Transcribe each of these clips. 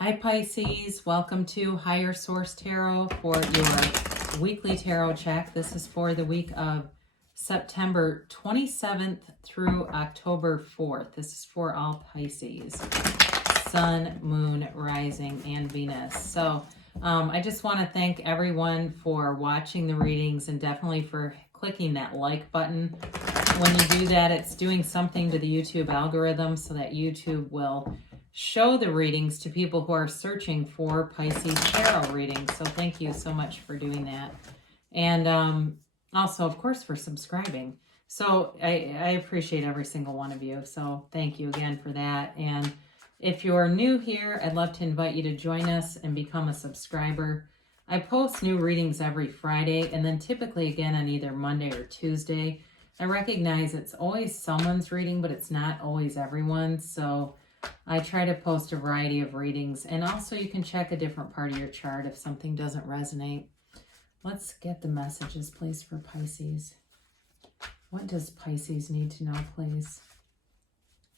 Hi Pisces, welcome to Higher Source Tarot for your weekly tarot check. This is for the week of September 27th through October 4th. This is for all Pisces, Sun, Moon, Rising, and Venus. So I just want to thank everyone for watching the readings and definitely for clicking that like button. When you do that, it's doing something to the YouTube algorithm so that YouTube will show the readings to people who are searching for Pisces tarot readings. So thank you so much for doing that. And also, of course, for subscribing. So I appreciate every single one of you. So thank you again for that. And if you're new here, I'd love to invite you to join us and become a subscriber. I post new readings every Friday and then typically again on either Monday or Tuesday. I recognize it's always someone's reading, but it's not always everyone's. So I try to post a variety of readings, and also you can check a different part of your chart if something doesn't resonate. Let's get the messages, please, for Pisces. What does Pisces need to know, please?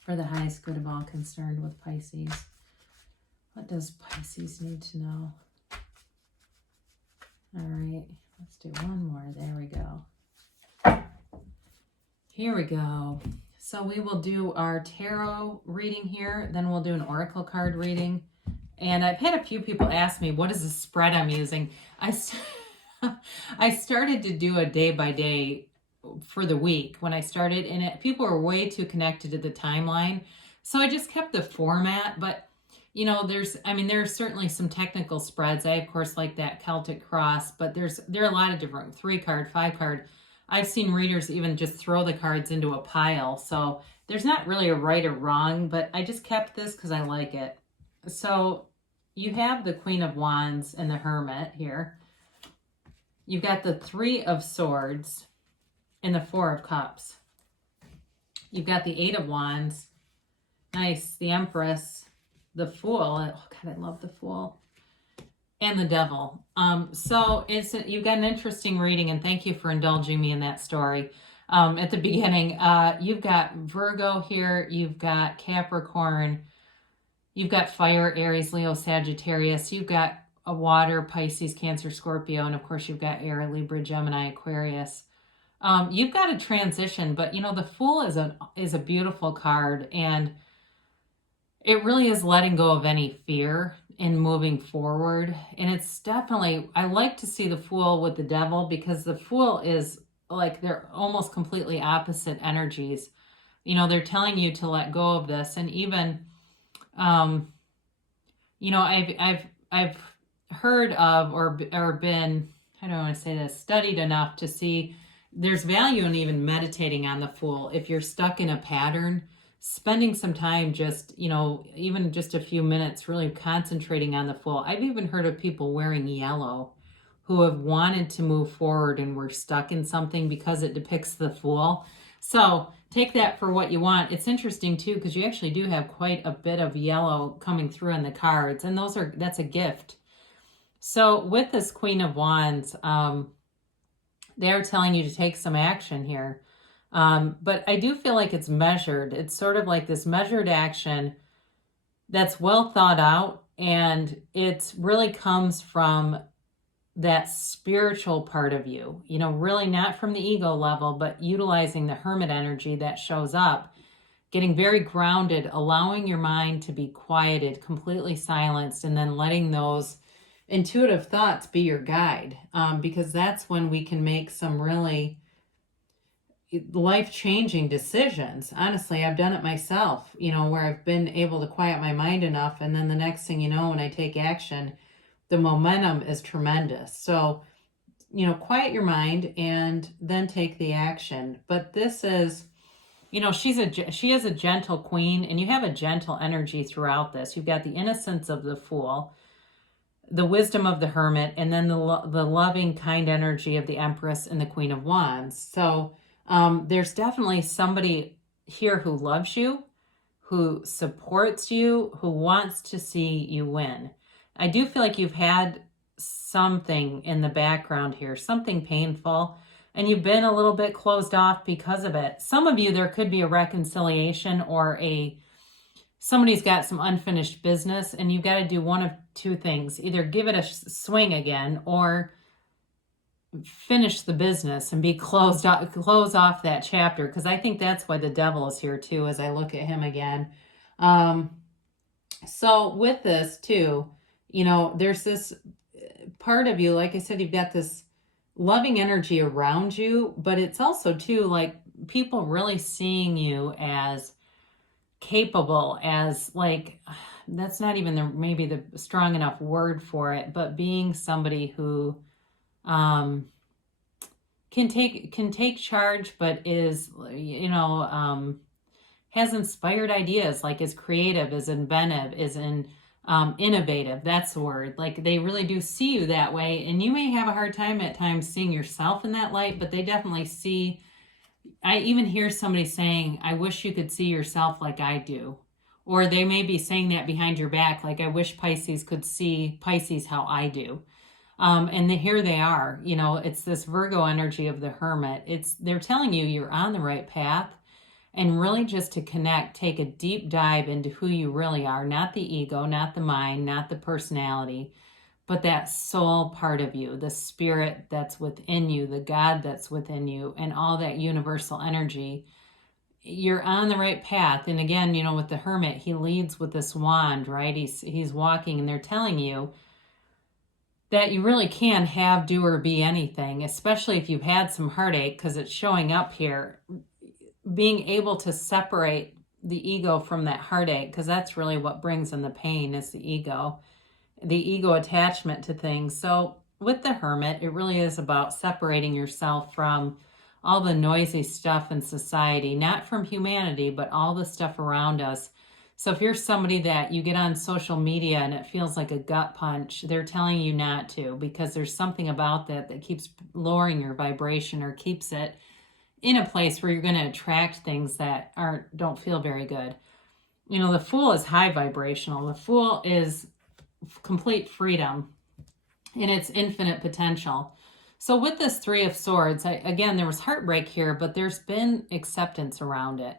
For the highest good of all concerned with Pisces. What does Pisces need to know? All right, let's do one more. There we go. Here we go. So we will do our tarot reading here, then we'll do an oracle card reading. And I've had a few people ask me, what is the spread I'm using? I started to do a day by day for the week when I started, and people were way too connected to the timeline. So I just kept the format, but you know, there are certainly some technical spreads. I, of course, like that Celtic cross, but there are a lot of different 3-card, 5-card. I've seen readers even just throw the cards into a pile. So there's not really a right or wrong, but I just kept this because I like it. So you have the Queen of Wands and the Hermit here. You've got the 3 of Swords and the 4 of Cups. You've got the 8 of Wands. Nice. The Empress. The Fool. Oh, God, I love the Fool. And the Devil. So you've got an interesting reading, and thank you for indulging me in that story at the beginning. You've got Virgo here, you've got Capricorn, you've got Fire, Aries, Leo, Sagittarius, you've got a Water, Pisces, Cancer, Scorpio, and of course you've got Air, Libra, Gemini, Aquarius. You've got a transition, but you know, the Fool is a beautiful card, and it really is letting go of any fear in moving forward. And it's definitely, I like to see the Fool with the Devil because the Fool is like, they're almost completely opposite energies. You know, they're telling you to let go of this. And even, you know, I've heard of or been, I don't want to say this, studied enough to see there's value in even meditating on the Fool. If you're stuck in a pattern, spending some time just, you know, even just a few minutes really concentrating on the Fool. I've even heard of people wearing yellow who have wanted to move forward and were stuck in something because it depicts the Fool. So take that for what you want. It's interesting too, because you actually do have quite a bit of yellow coming through in the cards, and that's a gift. So with this Queen of Wands, they're telling you to take some action here. But I do feel like it's measured. It's sort of like this measured action that's well thought out, and it really comes from that spiritual part of you, you know, really not from the ego level, but utilizing the Hermit energy that shows up, getting very grounded, allowing your mind to be quieted, completely silenced, and then letting those intuitive thoughts be your guide, because that's when we can make some really life-changing decisions. Honestly, I've done it myself, you know, where I've been able to quiet my mind enough, and then the next thing you know, when I take action, the momentum is tremendous. So, you know, quiet your mind and then take the action. But this is, you know, she is a gentle queen, and you have a gentle energy throughout this. You've got the innocence of the Fool, the wisdom of the Hermit, and then the loving, kind energy of the Empress and the Queen of Wands. So there's definitely somebody here who loves you, who supports you, who wants to see you win. I do feel like you've had something in the background here, something painful, and you've been a little bit closed off because of it. Some of you, there could be a reconciliation or a somebody's got some unfinished business, and you've got to do one of two things. Either give it a swing again, or finish the business and be close off that chapter, because I think that's why the devil is here too, as I look at him again. So with this too, there's this part of you, like I said, you've got this loving energy around you, but it's also too like people really seeing you as capable, as like, that's not even maybe the strong enough word for it, but being somebody who can take charge, but is, has inspired ideas, like is creative, is inventive, is innovative. That's the word. Like they really do see you that way, and you may have a hard time at times seeing yourself in that light, but they definitely see. I even hear somebody saying, I wish you could see yourself like I do. Or they may be saying that behind your back, like, I wish Pisces could see Pisces how I do. And here they are, it's this Virgo energy of the Hermit. They're telling you you're on the right path, and really just to connect, take a deep dive into who you really are, not the ego, not the mind, not the personality, but that soul part of you, the spirit that's within you, the God that's within you, and all that universal energy. You're on the right path. And again, with the Hermit, he leads with this wand, right? He's walking, and they're telling you that you really can have, do, or be anything, especially if you've had some heartache, because it's showing up here. Being able to separate the ego from that heartache, because that's really what brings in the pain, is the ego attachment to things. So with the Hermit, it really is about separating yourself from all the noisy stuff in society, not from humanity, but all the stuff around us. So if you're somebody that you get on social media and it feels like a gut punch, they're telling you not to, because there's something about that keeps lowering your vibration, or keeps it in a place where you're going to attract things that don't feel very good. The Fool is high vibrational. The Fool is complete freedom and its infinite potential. So with this Three of Swords, again, there was heartbreak here, but there's been acceptance around it.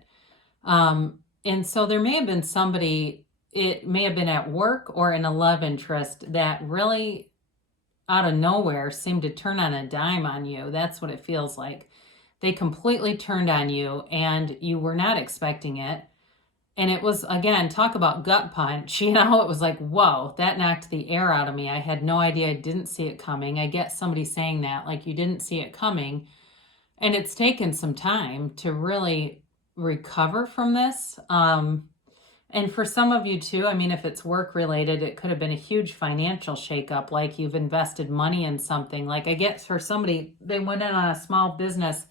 And so there may have been somebody, it may have been at work or in a love interest, that really out of nowhere seemed to turn on a dime on you. That's what it feels like. They completely turned on you, and you were not expecting it. And it was, again, talk about gut punch, it was like, whoa, that knocked the air out of me. I had no idea. I didn't see it coming. I get somebody saying that, like, you didn't see it coming. And it's taken some time to really recover from this. And for some of you too, if it's work related, it could have been a huge financial shakeup, like you've invested money in something. Like I get for somebody, they went in on a small business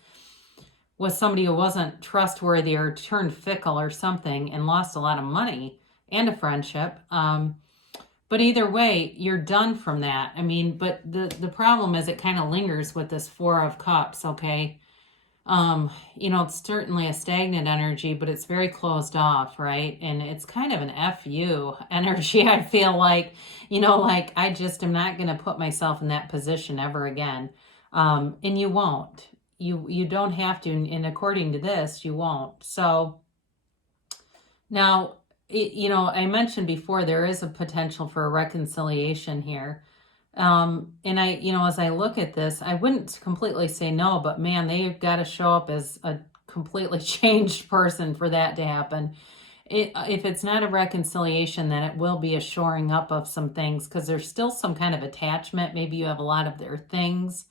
with somebody who wasn't trustworthy or turned fickle or something, and lost a lot of money and a friendship. But either way, you're done from that. But the problem is it kind of lingers with this Four of Cups, okay? It's certainly a stagnant energy, but it's very closed off, right? And it's kind of an FU energy, I feel like, like I just am not going to put myself in that position ever again. And you won't. You don't have to, and according to this, you won't. So now, I mentioned before, there is a potential for a reconciliation here. And as I look at this, I wouldn't completely say no, but man, they've got to show up as a completely changed person for that to happen. If it's not a reconciliation, then it will be a shoring up of some things, because there's still some kind of attachment. Maybe you have a lot of their things.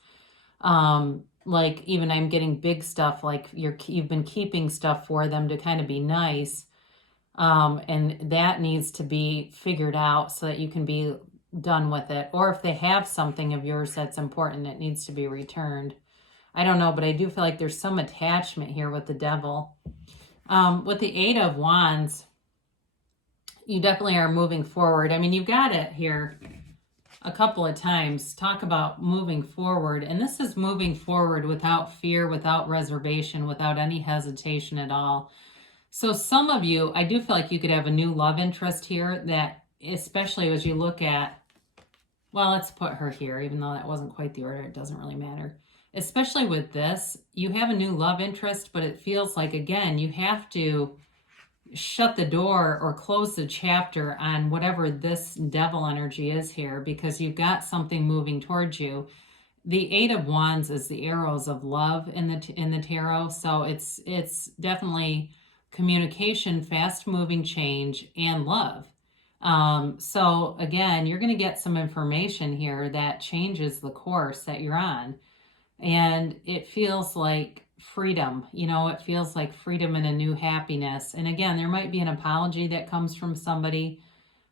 Like even I'm getting big stuff, like you've been keeping stuff for them to kind of be nice. And that needs to be figured out so that you can be done with it. Or if they have something of yours that's important, it needs to be returned. I don't know, but I do feel like there's some attachment here with the Devil. With the Eight of Wands, you definitely are moving forward. You've got it here a couple of times. Talk about moving forward. And this is moving forward without fear, without reservation, without any hesitation at all. So some of you, I do feel like you could have a new love interest here, that especially as you look at, well, let's put her here, even though that wasn't quite the order, it doesn't really matter. Especially with this, you have a new love interest, but it feels like, again, you have to shut the door or close the chapter on whatever this devil energy is here, because you've got something moving towards you. The Eight of Wands is the arrows of love in the tarot, so it's definitely communication, fast moving change, and love. So again, you're going to get some information here that changes the course that you're on, and it feels like freedom. You know, it feels like freedom and a new happiness. And again, there might be an apology that comes from somebody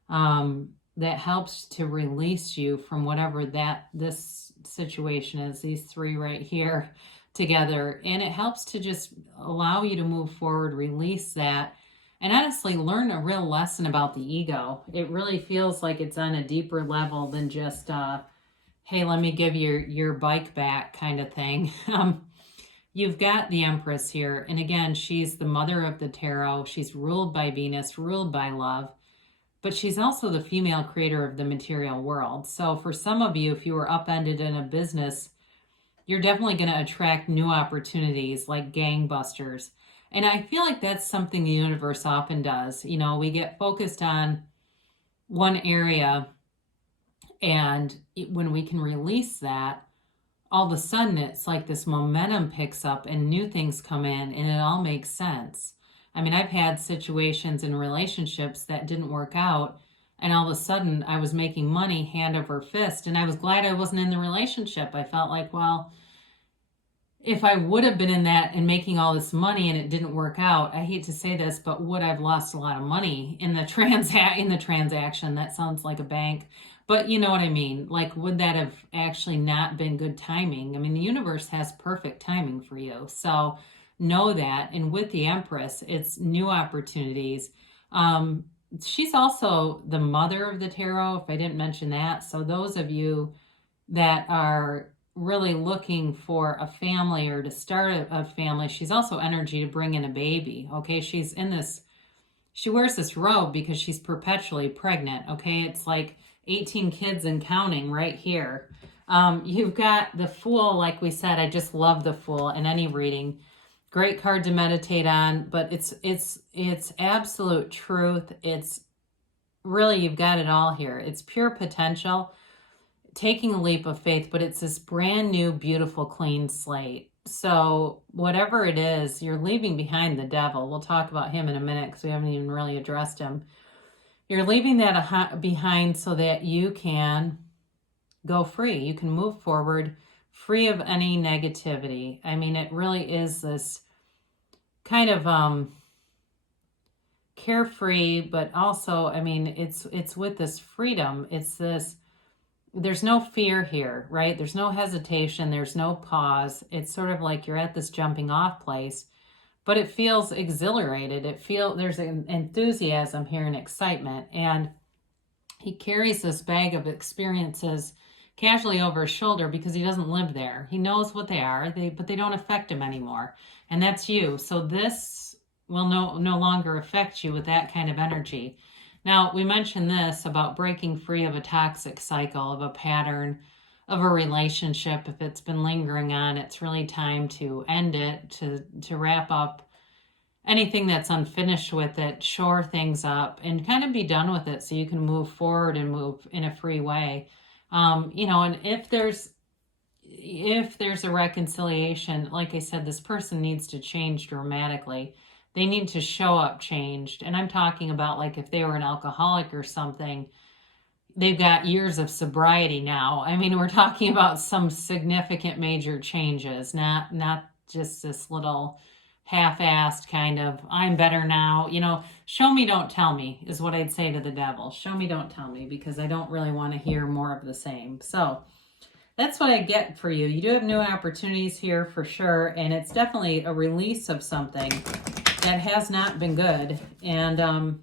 that helps to release you from whatever this situation is, these three right here together. And it helps to just allow you to move forward, release that, and honestly learn a real lesson about the ego. It really feels like it's on a deeper level than just, hey, let me give you your bike back kind of thing. You've got the Empress here. And again, she's the mother of the tarot. She's ruled by Venus, ruled by love. But she's also the female creator of the material world. So for some of you, if you were upended in a business, you're definitely going to attract new opportunities like gangbusters. And I feel like that's something the universe often does. You know, we get focused on one area, and when we can release that, all of a sudden it's like this momentum picks up and new things come in and it all makes sense. I mean, I've had situations in relationships that didn't work out, and all of a sudden I was making money hand over fist, and I was glad I wasn't in the relationship. I felt like, well, if I would have been in that and making all this money and it didn't work out, I hate to say this, but would I've lost a lot of money in the transaction? That sounds like a bank, but you know what I mean? Like, would that have actually not been good timing? I mean, the universe has perfect timing for you. So know that. And with the Empress, it's new opportunities. She's also the mother of the tarot, if I didn't mention that. So those of you that are really looking for a family or to start a family, she's also energy to bring in a baby. Okay, she's in this, she wears this robe because she's perpetually pregnant. Okay, it's like 18 kids and counting right here. You've got the Fool, like we said. I just love the Fool in any reading. Great card to meditate on, but it's absolute truth. It's really, you've got it all here. It's pure potential, taking a leap of faith, but it's this brand new, beautiful, clean slate. So whatever it is, you're leaving behind the devil. We'll talk about him in a minute because we haven't even really addressed him. You're leaving that behind so that you can go free. You can move forward free of any negativity. I mean, it really is this kind of carefree, but also, I mean, it's with this freedom. It's this, there's no fear here, right? There's no hesitation. There's no pause. It's sort of like you're at this jumping off place, but it feels exhilarated. There's an enthusiasm here and excitement. And he carries this bag of experiences casually over his shoulder because he doesn't live there. He knows what they are, but they don't affect him anymore. And that's you. So this will no longer affect you with that kind of energy. Now, we mentioned this about breaking free of a toxic cycle, of a pattern, of a relationship. If it's been lingering on, it's really time to end it, to wrap up anything that's unfinished with it, shore things up, and kind of be done with it so you can move forward and move in a free way. And if there's a reconciliation, like I said, this person needs to change dramatically. They need to show up changed. And I'm talking about, like, if they were an alcoholic or something, they've got years of sobriety now. I mean, we're talking about some significant major changes, not just this little half-assed kind of, I'm better now. Show me, don't tell me is what I'd say to the devil. Show me, don't tell me, because I don't really want to hear more of the same. So that's what I get for you. You do have new opportunities here for sure. And it's definitely a release of something that has not been good. And,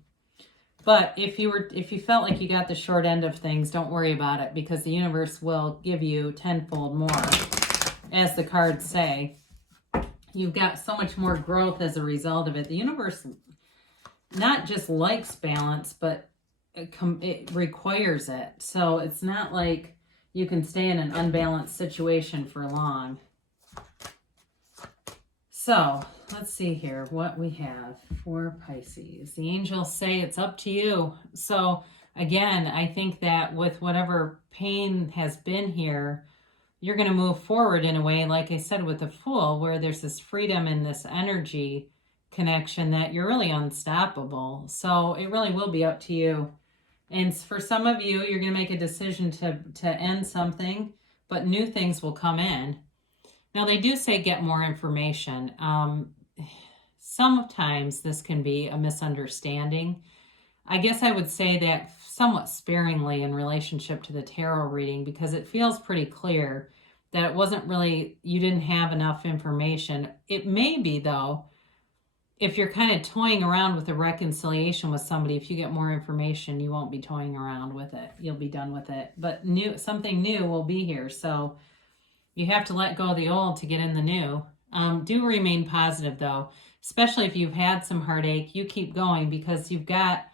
but if you felt like you got the short end of things, don't worry about it, because the universe will give you tenfold more, as the cards say. You've got so much more growth as a result of it. The universe not just likes balance, but it requires it. So it's not like you can stay in an unbalanced situation for long. So let's see here what we have for Pisces. The angels say it's up to you. So again, I think that with whatever pain has been here, you're going to move forward in a way, like I said, with the Fool, where there's this freedom and this energy connection that you're really unstoppable. So it really will be up to you. And for some of you, you're going to make a decision to end something, but new things will come in. Now, they do say get more information. Sometimes this can be a misunderstanding. I guess I would say that somewhat sparingly in relationship to the tarot reading, because it feels pretty clear that it wasn't really, you didn't have enough information. It may be, though, if you're kind of toying around with a reconciliation with somebody, if you get more information, you won't be toying around with it. You'll be done with it. But something new will be here. So you have to let go of the old to get in the new. Do remain positive, though, especially if you've had some heartache. You keep going, because you've got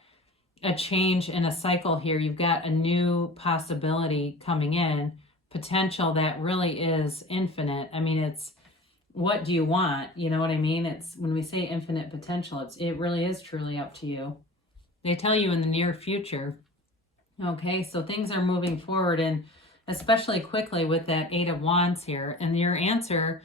a change in a cycle here. You've got a new possibility coming in, potential that really is infinite. I mean, it's, what do you want? You know what I mean? It's, when we say infinite potential, it really is truly up to you. They tell you in the near future. Okay, so things are moving forward, and especially quickly with that Eight of Wands here. And your answer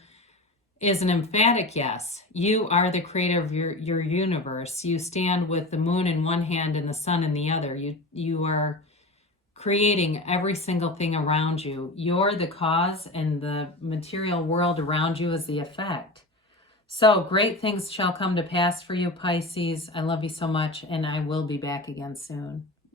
is an emphatic yes. You are the creator of your universe. You stand with the moon in one hand and the sun in the other. You are creating every single thing around you. You're the cause, and the material world around you is the effect. So great things shall come to pass for you, Pisces. I love you so much, and I will be back again soon.